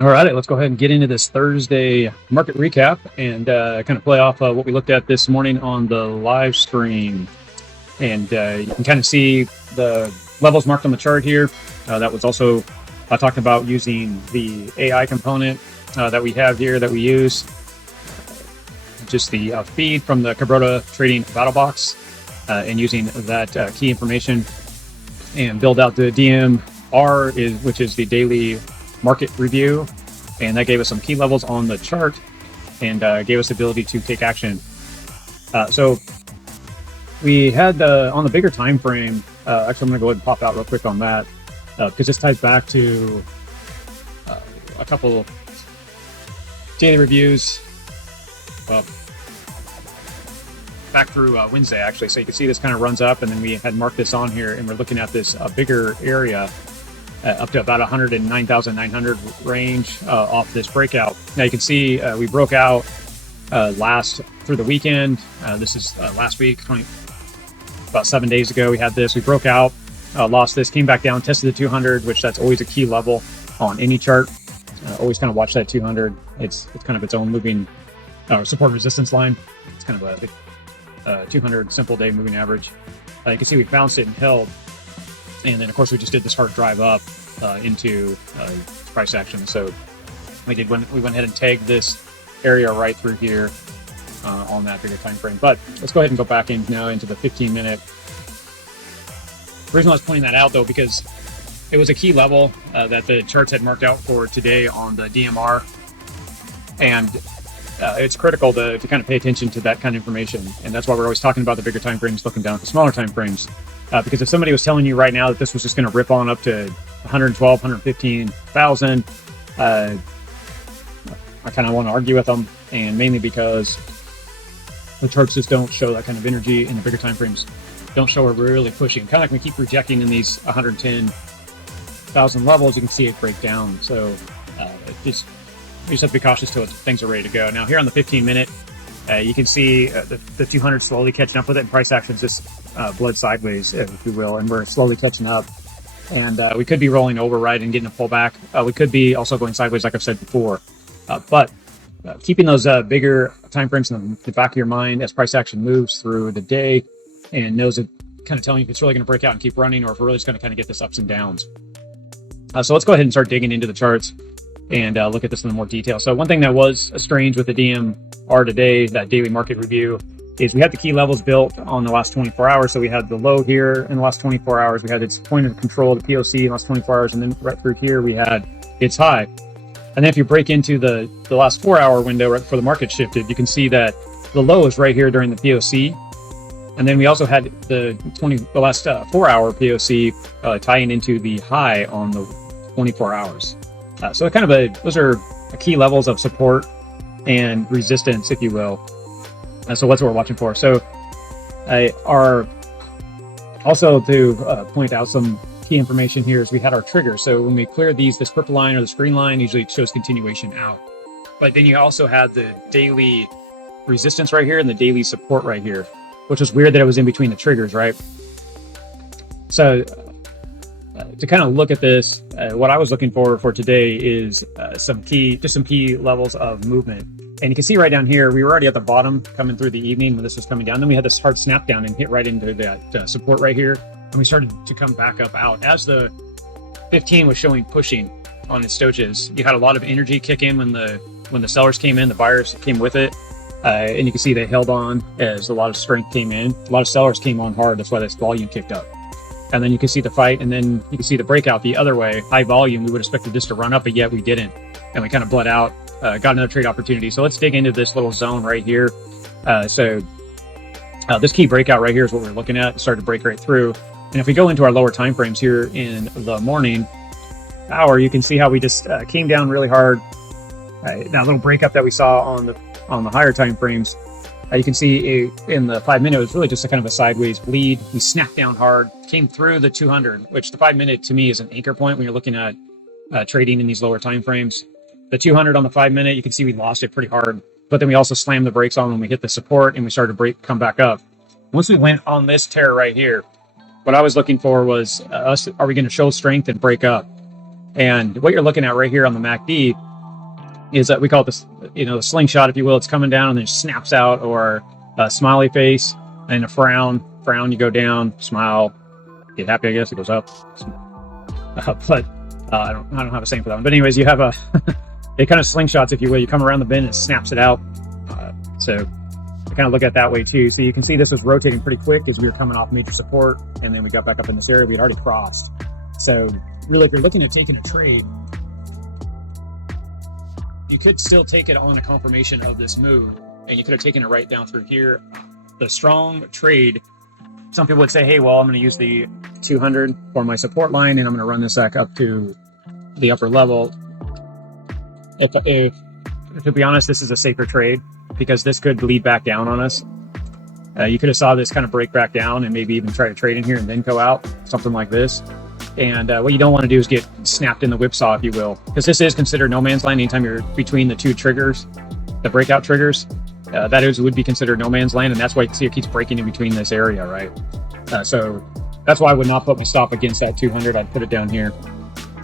All right, let's go ahead and get into this Thursday market recap and kind of play off what we looked at this morning on the live stream. And you can kind of see the levels marked on the chart here. That was also talked about using the AI component that we have here that we use. Just the feed from the Kabroda trading BattleBox and using that key information and build out the DMR, which is the daily market review, and that gave us some key levels on the chart and gave us the ability to take action. So we had on the bigger time frame, actually I'm going to go ahead and pop out real quick on that because this ties back to a couple daily reviews back through Wednesday actually. So you can see this kind of runs up, and then we had marked this on here, and we're looking at this bigger area up to about 109,900 range off this breakout. Now you can see we broke out through the weekend. This is last week, about 7 days ago we had this. We broke out, lost this, came back down, tested the 200, which that's always a key level on any chart. Always kind of watch that 200. It's kind of its own moving support resistance line. It's kind of a 200 simple day moving average. You can see we bounced it and held. And then, of course, we just did this hard drive up into price action. So we went ahead and tagged this area right through here on that bigger time frame. But let's go ahead and go back in now into the 15-minute. The reason I was pointing that out, though, because it was a key level that the charts had marked out for today on the DMR. And it's critical to kind of pay attention to that kind of information. And that's why we're always talking about the bigger time frames, looking down at the smaller time frames. Because if somebody was telling you right now that this was just going to rip on up to 112, 115,000, I kind of want to argue with them, and mainly because the charts just don't show that kind of energy, and the bigger time frames don't show we're really pushing. Kind of like we keep rejecting in these 110,000 levels, you can see it break down. So we just have to be cautious till things are ready to go. Now here on the 15-minute, you can see the 200 slowly catching up with it, and price action's just bled sideways, if you will, and we're slowly catching up. And we could be rolling over, right, and getting a pullback. We could be also going sideways, like I've said before. But keeping those bigger time frames in the back of your mind as price action moves through the day, and knows it, kind of telling you if it's really going to break out and keep running, or if we're really just going to kind of get this ups and downs. So let's go ahead and start digging into the charts and look at this in more detail. So one thing that was strange with the DMR today, that daily market review, is we had the key levels built on the last 24 hours. So we had the low here in the last 24 hours. We had its point of control, the POC, in the last 24 hours. And then right through here, we had its high. And then if you break into the last 4-hour window right before the market shifted, you can see that the low is right here during the POC. And then we also had the last 4-hour POC tying into the high on the 24 hours. So kind of those are key levels of support and resistance, if you will. So that's what we're watching for. So also to point out some key information here is we had our trigger. So when we clear this purple line or this green line usually shows continuation out. But then you also had the daily resistance right here and the daily support right here, which was weird that it was in between the triggers, right? So to kind of look at this, what I was looking for today is some key levels of movement. And you can see right down here, we were already at the bottom coming through the evening when this was coming down. Then we had this hard snap down and hit right into that support right here. And we started to come back up out. As the 15 was showing pushing on its stoches, you had a lot of energy kick in when the sellers came in, the buyers came with it. And you can see they held on as a lot of strength came in. A lot of sellers came on hard. That's why this volume kicked up. And then you can see the fight, and then you can see the breakout the other way, high volume. We would have expected this to run up, but yet we didn't. And we kind of bled out, got another trade opportunity. So let's dig into this little zone right here. This key breakout right here is what we're looking at. It started to break right through. And if we go into our lower time frames here in the morning hour, you can see how we just came down really hard. That little breakup that we saw on the higher time frames, you can see in the 5-minute, it was really just a kind of a sideways bleed. We snapped down hard, came through the 200, which the 5-minute to me is an anchor point when you're looking at trading in these lower time frames. The 200 on the 5-minute, you can see we lost it pretty hard, but then we also slammed the brakes on when we hit the support and we started to come back up. Once we went on this tear right here, what I was looking for was are we going to show strength and break up? And what you're looking at right here on the MACD is that we call it this, the slingshot, if you will. It's coming down and then snaps out, or a smiley face and a frown. Frown, you go down. Smile, get happy, I guess, it goes up. But I don't have a saying for that one. But anyways, you have a it kind of slingshots, if you will. You come around the bend and it snaps it out. So I kind of look at it that way too. So you can see this was rotating pretty quick as we were coming off major support, and then we got back up in this area we had already crossed. So really, if you're looking at taking a trade, you could still take it on a confirmation of this move, and you could have taken it right down through here. The strong trade, some people would say, hey, well, I'm going to use the 200 for my support line, and I'm going to run this back up to the upper level. If to be honest, this is a safer trade, because this could lead back down on us. You could have saw this kind of break back down and maybe even try to trade in here and then go out, something like this. And what you don't want to do is get snapped in the whipsaw, if you will, because this is considered no man's land. Anytime you're between the two triggers, the breakout triggers, would be considered no man's land, and that's why you can see it keeps breaking in between this area, right? So that's why I would not put my stop against that 200. I'd put it down here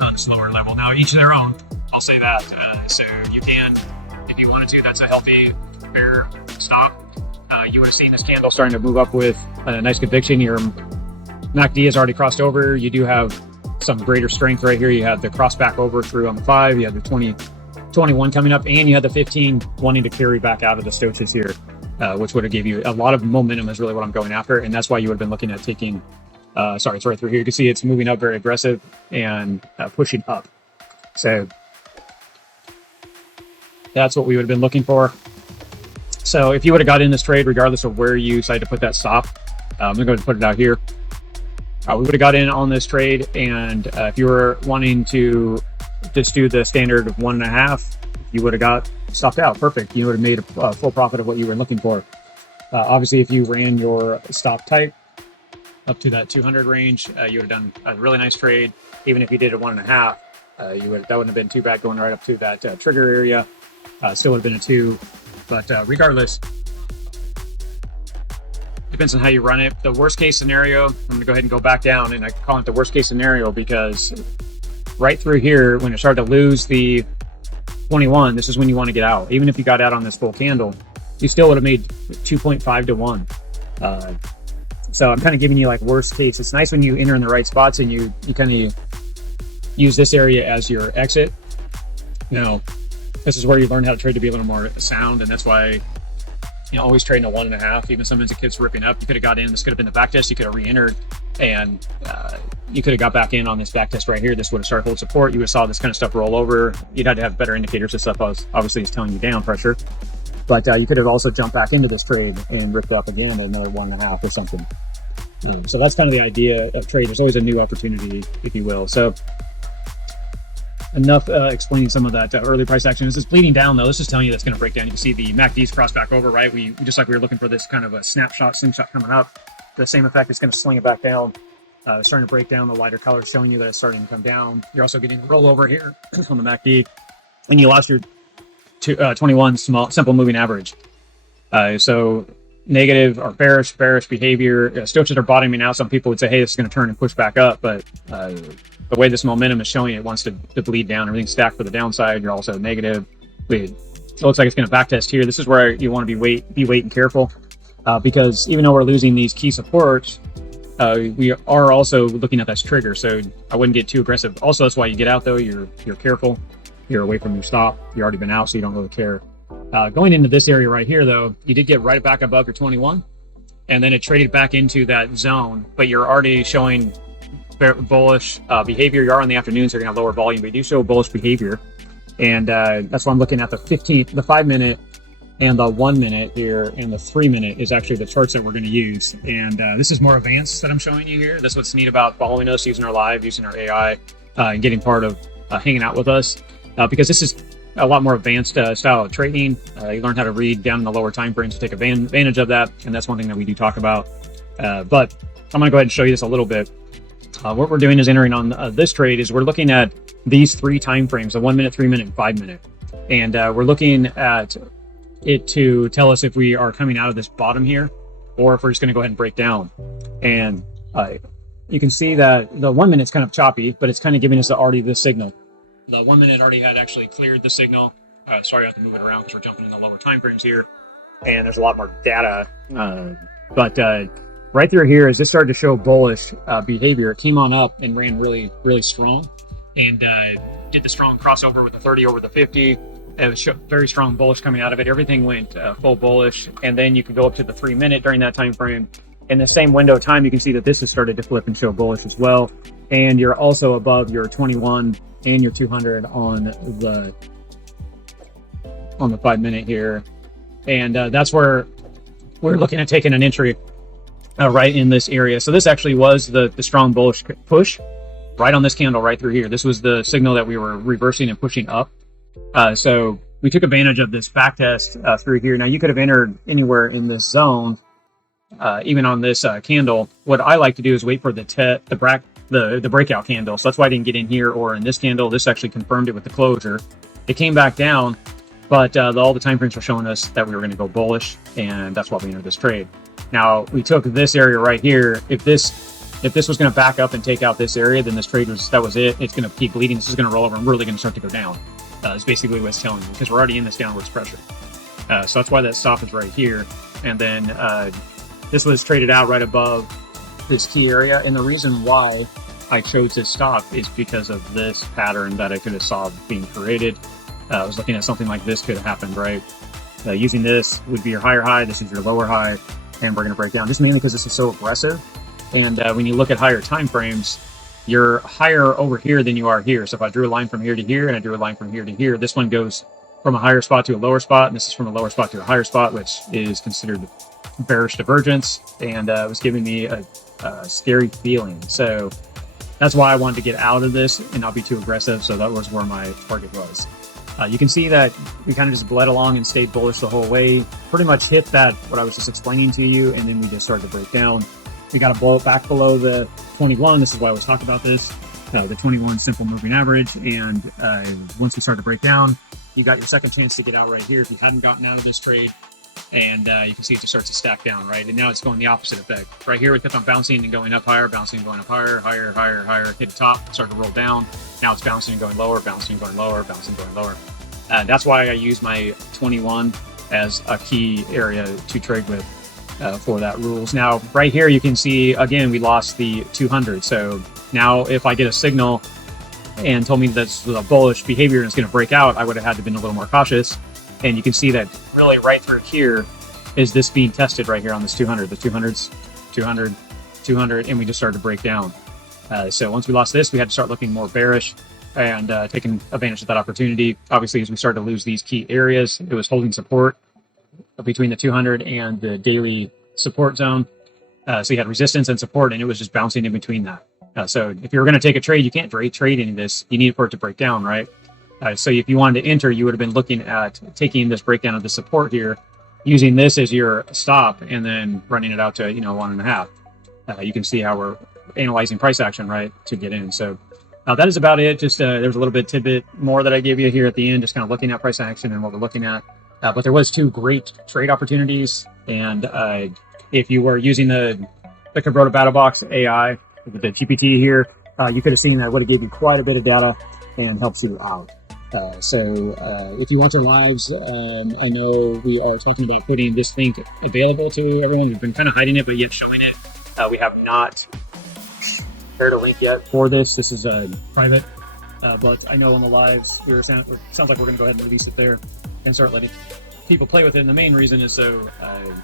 on this lower level. Now, each their own, I'll say that. So you can, if you wanted to, that's a healthy, fair stop. You would have seen this candle starting to move up with a nice conviction. Your MACD has already crossed over. You do have some greater strength right here. You have the cross back over through on the 5. You have the 21 coming up, and you had the 15 wanting to carry back out of the stoaches here, which would have gave you a lot of momentum, is really what I'm going after. And that's why you would have been looking at taking, sorry, it's right through here. You can see it's moving up very aggressive and pushing up. So that's what we would have been looking for. So if you would have got in this trade, regardless of where you decided to put that stop, I'm going to go ahead and put it out here. We would have got in on this trade, and if you were wanting to just do the standard 1.5, you would have got stopped out. Perfect. You would have made a full profit of what you were looking for. Obviously, if you ran your stop type up to that 200 range, you would have done a really nice trade. Even if you did a 1.5, that wouldn't have been too bad, going right up to that trigger area. Still would have been a 2. But regardless, depends on how you run it. The worst case scenario, I'm going to go ahead and go back down, and I call it the worst case scenario because right through here, when it started to lose the 21, this is when you want to get out. Even if you got out on this full candle, you still would have made 2.5 to 1. So I'm kind of giving you like worst case. It's nice when you enter in the right spots and you kind of use this area as your exit. Now, this is where you learn how to trade to be a little more sound, and that's why always trading a 1.5. Even sometimes the kid's ripping up, you could have got in. This could have been the back test. You could have re-entered, and you could have got back in on this back test right here. This would have started hold support. You would have saw this kind of stuff roll over. You'd had to have better indicators. This stuff obviously is telling you down pressure, but you could have also jumped back into this trade and ripped up again at another 1.5 or something. So that's kind of the idea of trade. There's always a new opportunity, if you will. So enough explaining some of that early price action. This is bleeding down, though. This is telling you that's going to break down. You can see the MACD's cross back over, right? We just like we were looking for this kind of a snapshot, slingshot coming up. The same effect is going to sling it back down. It's starting to break down. The lighter color showing you that it's starting to come down. You're also getting a rollover here on the MACD, and you lost your 21 simple moving average. So negative or bearish behavior. Stoaches are bottoming out. Some people would say, hey, this is going to turn and push back up, but the way this momentum is showing, it wants to bleed down. Everything's stacked for the downside. You're also negative. It looks like it's going to backtest here. This is where you want to be waiting careful, because even though we're losing these key supports, we are also looking at this trigger. So I wouldn't get too aggressive. Also, that's why you get out, though. You're careful. You're away from your stop. You've already been out, so you don't really care. Going into this area right here, though, you did get right back above your 21, and then it traded back into that zone, but you're already showing bullish behavior. You are on the afternoon, so you're going to have lower volume, but you do show bullish behavior. And that's why I'm looking at the 5 minute and the 1 minute here, and the 3 minute is actually the charts that we're going to use. And this is more advanced that I'm showing you here. That's what's neat about following us, using our live, using our AI, and getting part of hanging out with us, because this is a lot more advanced style of trading. You learn how to read down in the lower time frames to take advantage of that, and that's one thing that we do talk about. But I'm going to go ahead and show you this a little bit. What we're doing is entering on this trade is we're looking at these 3 time frames, the 1 minute, 3 minute, and 5 minute. And we're looking at it to tell us if we are coming out of this bottom here, or if we're just going to go ahead and break down. And you can see that the 1 minute's kind of choppy, but it's kind of giving us already this signal. The 1 minute already had actually cleared the signal. Sorry I have to move it around because we're jumping in the lower time frames here, and there's a lot more data. But right through here, as this started to show bullish behavior, it came on up and ran really, really strong, and did the strong crossover with the 30 over the 50. It was very strong bullish coming out of it. Everything went full bullish, and then you could go up to the 3 minute during that time frame. In the same window of time, you can see that this has started to flip and show bullish as well. And you're also above your 21 and your 200 on the 5 minute here. And that's where we're looking at taking an entry right in this area. So this actually was the strong bullish push right on this candle right through here. This was the signal that we were reversing and pushing up. So we took advantage of this back test through here. Now you could have entered anywhere in this zone, even on this candle. What I like to do is wait for the breakout candle. So that's why I didn't get in here or in this candle. This actually confirmed it with the closure. It came back down, but all the time frames were showing us that we were going to go bullish, and that's why we entered this trade. Now we took this area right here. If this was going to back up and take out this area, then this trade that was it. It's going to keep bleeding. This is going to roll over and really going to start to go down. Is basically what it's telling you, because we're already in this downwards pressure. So that's why that stop is right here. And then this was traded out right above this key area. And the reason why I chose this stop is because of this pattern that I could have saw being created. I was looking at something like this could have happened, right? Using this would be your higher high. This is your lower high, and we're going to break down. Just mainly because this is so aggressive. And when you look at higher time frames, you're higher over here than you are here. So if I drew a line from here to here and I drew a line from here to here, this one goes from a higher spot to a lower spot, and this is from a lower spot to a higher spot, which is considered bearish divergence, and it was giving me a scary feeling. So that's why I wanted to get out of this and not be too aggressive. So that was where my target was. You can see that we kind of just bled along and stayed bullish the whole way, pretty much hit that, what I was just explaining to you, and then we just started to break down. We got to blow it back below the 21. This is why I was talking about this, the 21 simple moving average. And once we start to break down, you got your second chance to get out right here if you hadn't gotten out of this trade. And you can see it just starts to stack down, right? And now it's going the opposite effect. Right here, we kept on bouncing and going up higher, bouncing and going up higher, higher, higher, higher, hit the top, started to roll down. Now it's bouncing and going lower, bouncing and going lower, bouncing and going lower. That's why I use my 21 as a key area to trade with for that rules. Now, right here, you can see, again, we lost the 200. So now if I get a signal and told me that's a bullish behavior and it's going to break out, I would have had to been a little more cautious. And you can see that really right through here is this being tested right here on this 200, the 200s, 200, 200, and we just started to break down. So once we lost this, we had to start looking more bearish and taking advantage of that opportunity. Obviously, as we started to lose these key areas, it was holding support between the 200 and the daily support zone. So you had resistance and support, and it was just bouncing in between that. So if you're going to take a trade, you can't trade any of this. You need for it to break down, right? So if you wanted to enter, you would have been looking at taking this breakdown of the support here, using this as your stop, and then running it out to 1.5. You can see how we're analyzing price action, right, to get in. So that is about it. Just there's a little bit tidbit more that I gave you here at the end, just kind of looking at price action and what we're looking at. But there was two great trade opportunities, and if you were using the Kabroda BattleBox AI, with the GPT here, you could have seen that it would have gave you quite a bit of data and helps you out. So if you watch our lives, I know we are talking about putting this thing available to everyone. We've been kind of hiding it, but yet showing it. We have not shared a link yet for this. This is private, but I know on the lives, it sounds like we're going to go ahead and release it there and start letting people play with it. And the main reason is so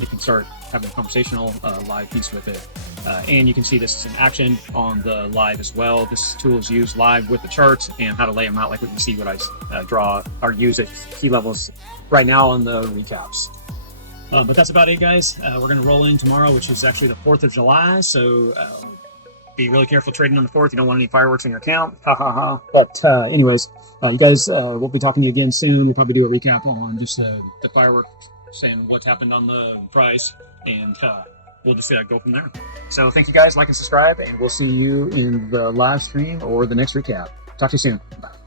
you can start having a conversational live piece with it. And you can see this is in action on the live as well. This tool is used live with the charts and how to lay them out, like we can see what I draw or use at key levels right now on the recaps. But that's about it, guys. We're going to roll in tomorrow, which is actually the 4th of July. So be really careful trading on the 4th. You don't want any fireworks in your account. Ha ha ha. But anyways, you guys, we'll be talking to you again soon. We'll probably do a recap on just the fireworks and what's happened on the price. And we'll just go from there. So thank you guys, like and subscribe, and we'll see you in the live stream or the next recap. Talk to you soon. Bye.